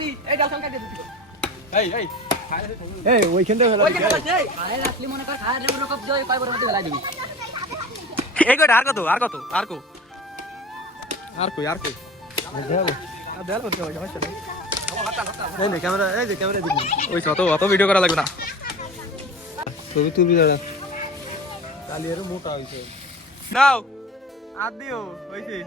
খাবি এই ডাল সংখ্যা দিয়ে দিছি এই ওইখানটা ফেলা ওই কেন আছে আরে রাখলি মনে কর খায় রেগুলো কপ জয় কয় বড় মধ্যে ফেলাই দিবি এই কয়টা আর কত আর কো দেয়াল করতে হবে সমস্যা নেই এই নে ক্যামেরা এই যে ক্যামেরা দিবি ওই অত ভিডিও করা লাগবে না ছবি তুলবি দাঁড়া কালি এর মোটা হইছে নাও আর দিও হইছে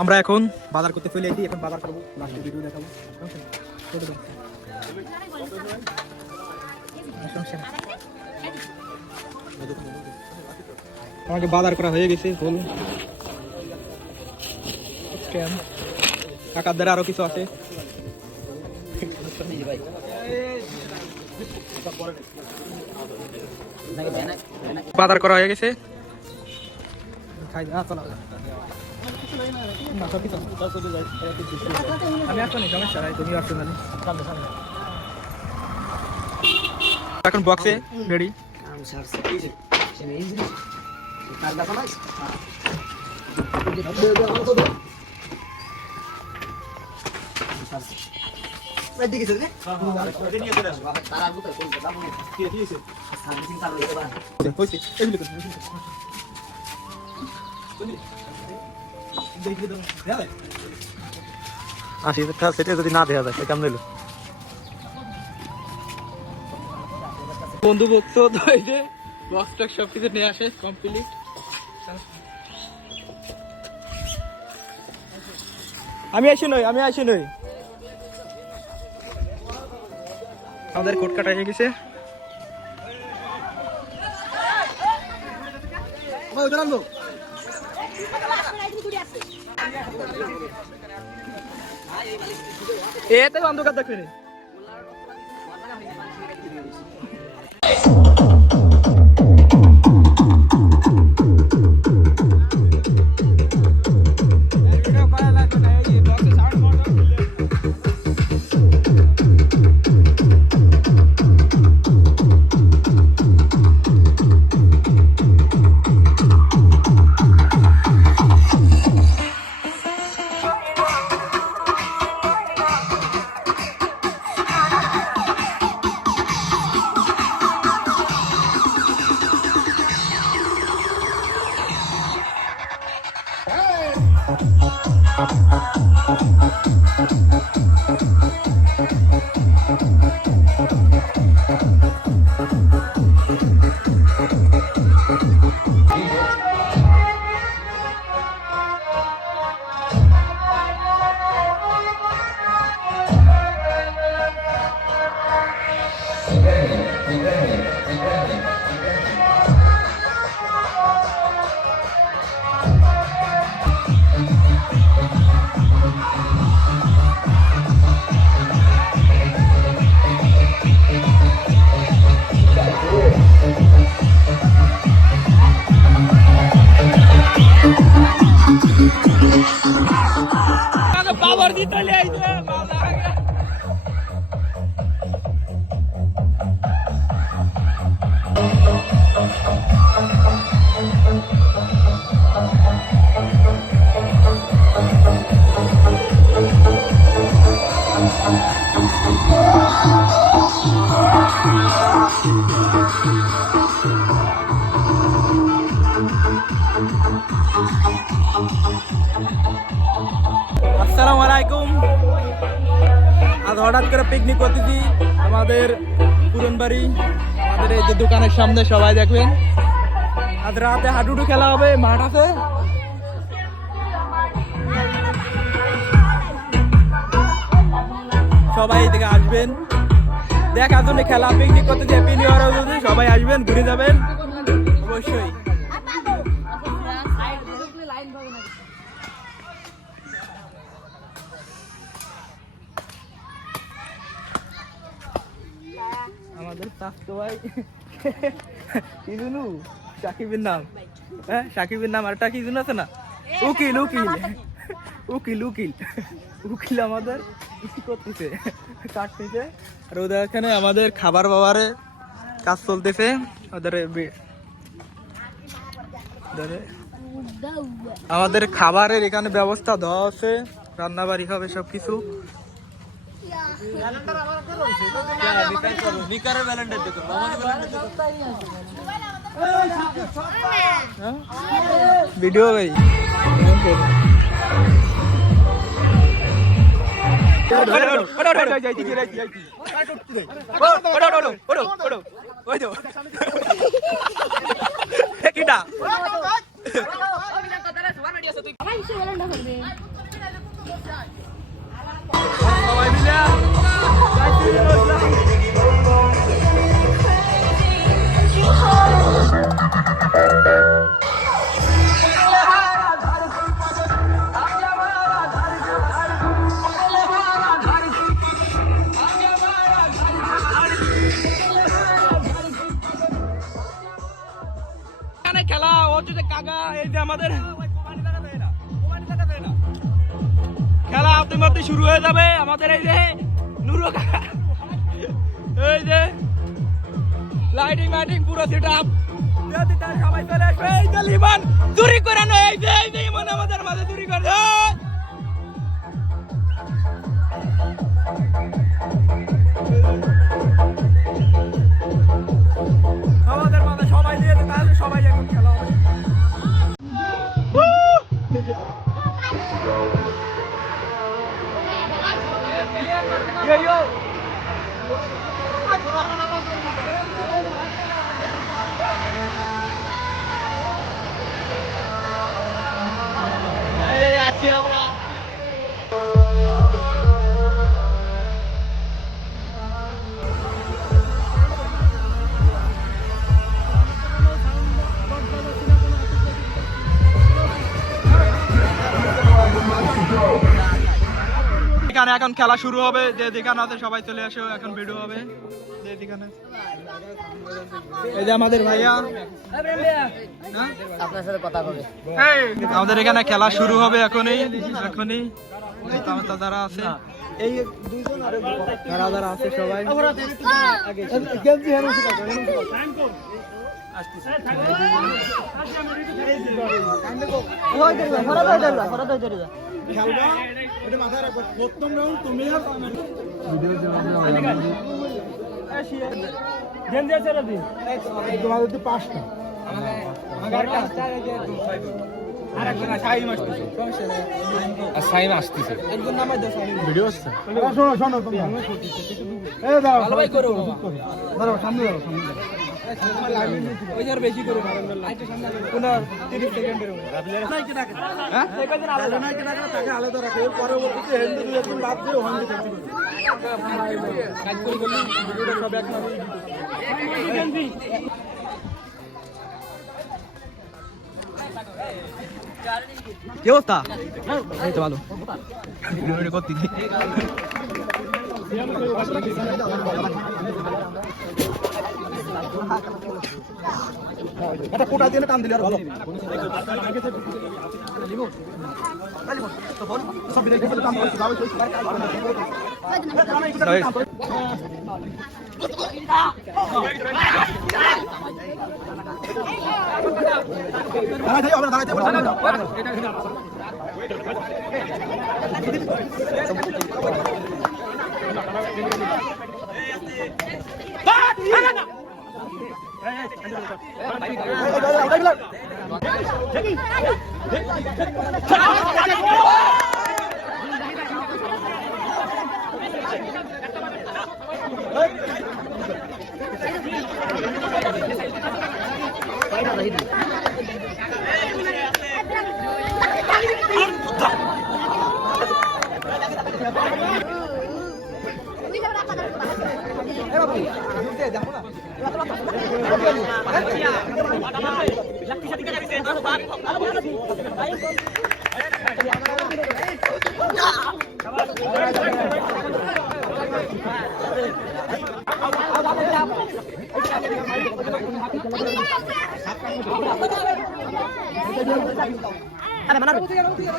আমরা এখন বাজার করতে চলে এসেছি এখন বাজার করবো লাস্ট ভিডিও দেখাবো আমাকে বাজার করা হয়ে গেছে ফুল টাকার দ্বারা আরো কিছু আছে বাজার করা হয়ে গেছে আমি আসছি সমস্যা নাই তুমি আসছো না এখন বক্সে রেডি সেটা যদি না দেখা যায় কেমন হইলো বন্ধু বলছো তো এই যে বক্স টক সবকিছু নিয়ে আসে কমপ্লিট আমি আসি নই আমাদের কোট কাটা হয়ে গেছে এতে অন্ধকার দেখবে না আসসালামু আলাইকুম আজ হঠাৎ করে পিকনিক করতেছি আমাদের পুরন বাড়ি আমাদের এই যে দোকানের সামনে সবাই দেখবেন আজ রাতে হাডুডু খেলা হবে মাঠ আছে সবাই এদিকে আসবেন দেখার জন্য খেলা পিকনিক করতে যে হ্যাপি নিউ ইয়ার সবাই আসবেন ঘুরে যাবেন অবশ্যই আমাদের স্বাস্থ্য ভাই কি জুনু সাকিবের নাম হ্যাঁ সাকিবের নাম আরেকটা কি জুন আছে না উকিল উকিল উকিল উকিল উকিল আমাদের কি করতেছে কাটতেছে আর ওদের এখানে আমাদের খাবার বাবারে কাজ চলতেছে ওদের আমাদের খাবারের এখানে ব্যবস্থা দেওয়া আছে, রান্না বাড়ি হবে সবকিছু। ভিডিও ভাই কিটা সবাই মিলে খেলা হচ্ছে যে কাকা, এই যে আমাদের খেলা ইতিমধ্যে শুরু হয়ে যাবে। আমাদের এই যে নুরু কাকা, এই যে লাইটিং মাইটিং পুরো সেট আপ, সবাই চলে আসবে। এই যে লিমান চুরি করে না, এই যে ইমান আমাদের মাঝে চুরি করে। আমাদের মাঝে সবাই দিয়ে তাহলে সবাই এখন খেলা হবে। এখানে এখন খেলা শুরু হবে, যে যেখানে আছে সবাই চলে আসো, এখন ভিডিও হবে। এই যে আমাদের ভাইয়া আপনার সাথে কথা বলে আমাদের এখানে খেলা শুরু হবে এখনই যারা আছে, এই দুইজন যারা আছে সবাই বেশি করে আলাদা রাখে, পরবর্তীতে কি অবস্থা? এই তো ভালো করতে একটা কোটা দিয়ে টান দিলে আর ভালো।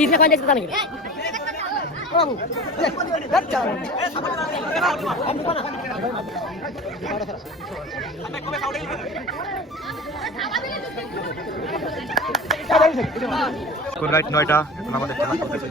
Ini kan jadi tadi. Right 9টা আমাদের খেলা চলতেছে।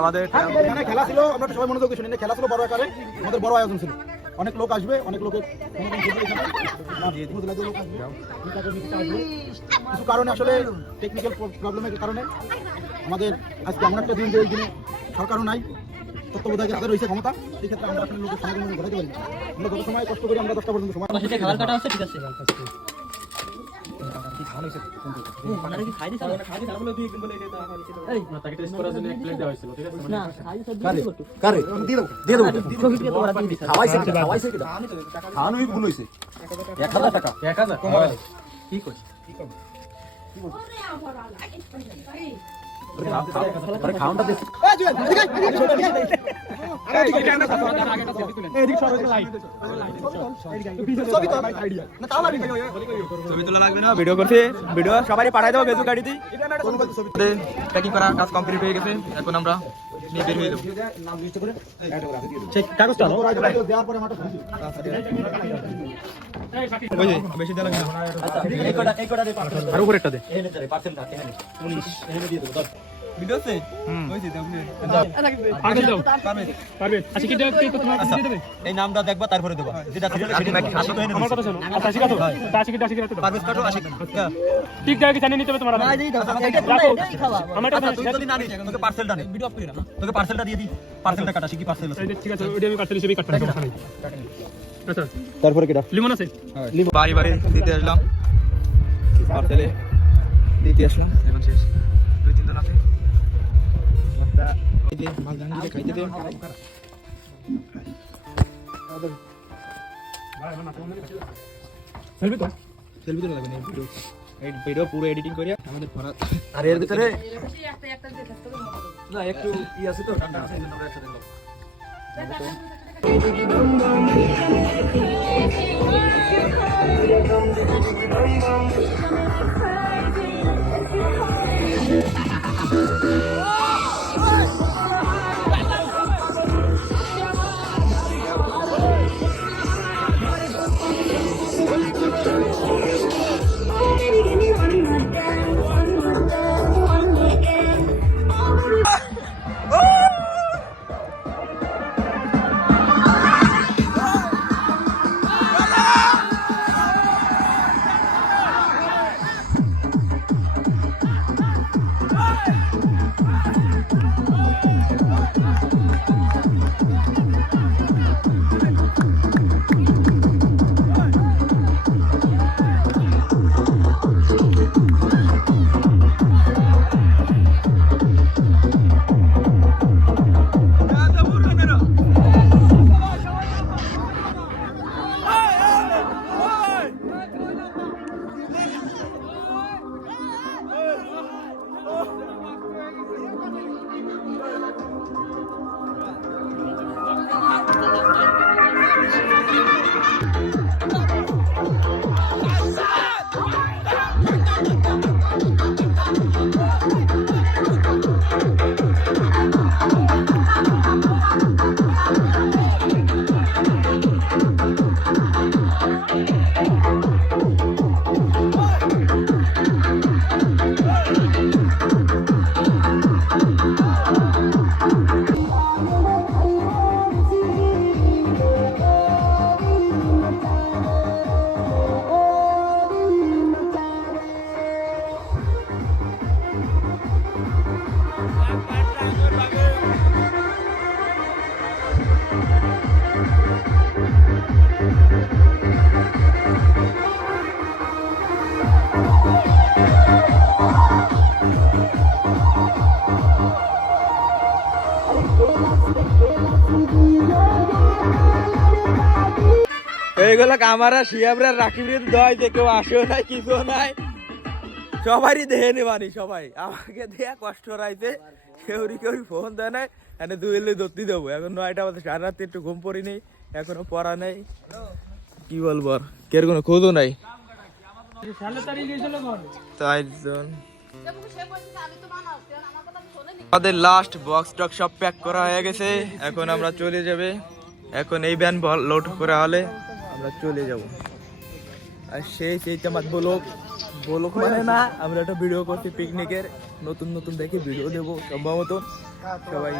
আমাদের এখানে খেলা ছিল, আমরা সবাই মনোযোগ দিয়ে শুনি, খেলা ছিল বড় আকারে, আমাদের বড় আয়োজন ছিল, অনেক লোক আসবে, অনেক লোকের কিছু কারণে আসলে টেকনিক্যাল প্রবলেমের কারণে আমাদের আজকে এমন একটা দিন যে এই দিনে সরকারও নাই, তত্ত্বাবধায়কের হাতে রয়েছে ক্ষমতা, সেই ক্ষেত্রে আমরা আসলে লোকের সমাগম ঘটাতে পারি। আমরা যত সময় কষ্ট করি, আমরা 10টা পর্যন্ত সময় খাবার কাটা আছে, ঠিক আছে। ছবি তোলা লাগবে না, ভিডিও করছে, ভিডিও সবারই পাঠাই দেবো ফেসবুক আইডিতে। প্যাকিং করা কাজ কমপ্লিট হয়ে গেছে, এখন আমরা নিয়ে বের হয়ে যাবো। কাগজটা দেওয়ার পরে আমার বেশি দেওয়া লাগবে না, আর উপরে একটা দে। ভিডিওতে এই নামটা দেখবা তারপরে দেবা, যেটা আমার কথা শোনো। ঠিক জায়গায় জানিয়ে নিতে হবে তোমার যদি না নিস তোকে পার্সেলটা নে, তোকে পার্সেলটা দিয়ে দিই, পার্সেলটা কাটা শিখি, পার্সেল আছে। ঠিক আছে, ওইটা আমি পার্সেল হিসেবে কাটতে পারি। আচ্ছা, তারপরে কিটা লিমন আছে? বাড়ি বাড়ি দিতে আসলাম, পার্সেলে দিতে আসলাম, এখন শেষ। 2-3 জন আছে, খাইতে দে। সেলফি তো লাগবে না, ভিডিও পুরো এডিটিং করে আমাদের ফরাত। আর এর ভিতরে না একটু ই আছে তো, ঠান্ডা আছে, আমরা একসাথে করব। এইগুলা আমার আর শিয়াবরা রাকিবরে দয় যে কেউ আসেও নাই কিছু নাই, সবারই দেহে নেবানি, সবাই আমাকে দেয়া কষ্ট রাইতে, কেউ ফোন দেয় নাই, এনে দুইলে ধরতে দেবো। এখন 9টা বাজে, সারা রাতে একটু ঘুম পড়ি নেই, এখনো পড়া নেই, কি বলবো আর, কের কোনো খোঁজও নাই। তাই আমাদের লাস্ট বক্স টক সব প্যাক করা হয়ে গেছে, এখন আমরা চলে যাবে। এখন এই ভ্যান লোড করা হলে আমরা চলে যাব। আর সেই আমার ব্লগ মানে না, আমরা একটা ভিডিও করছি পিকনিকের, নতুন দেখে ভিডিও দেবো সম্ভবত, সবাই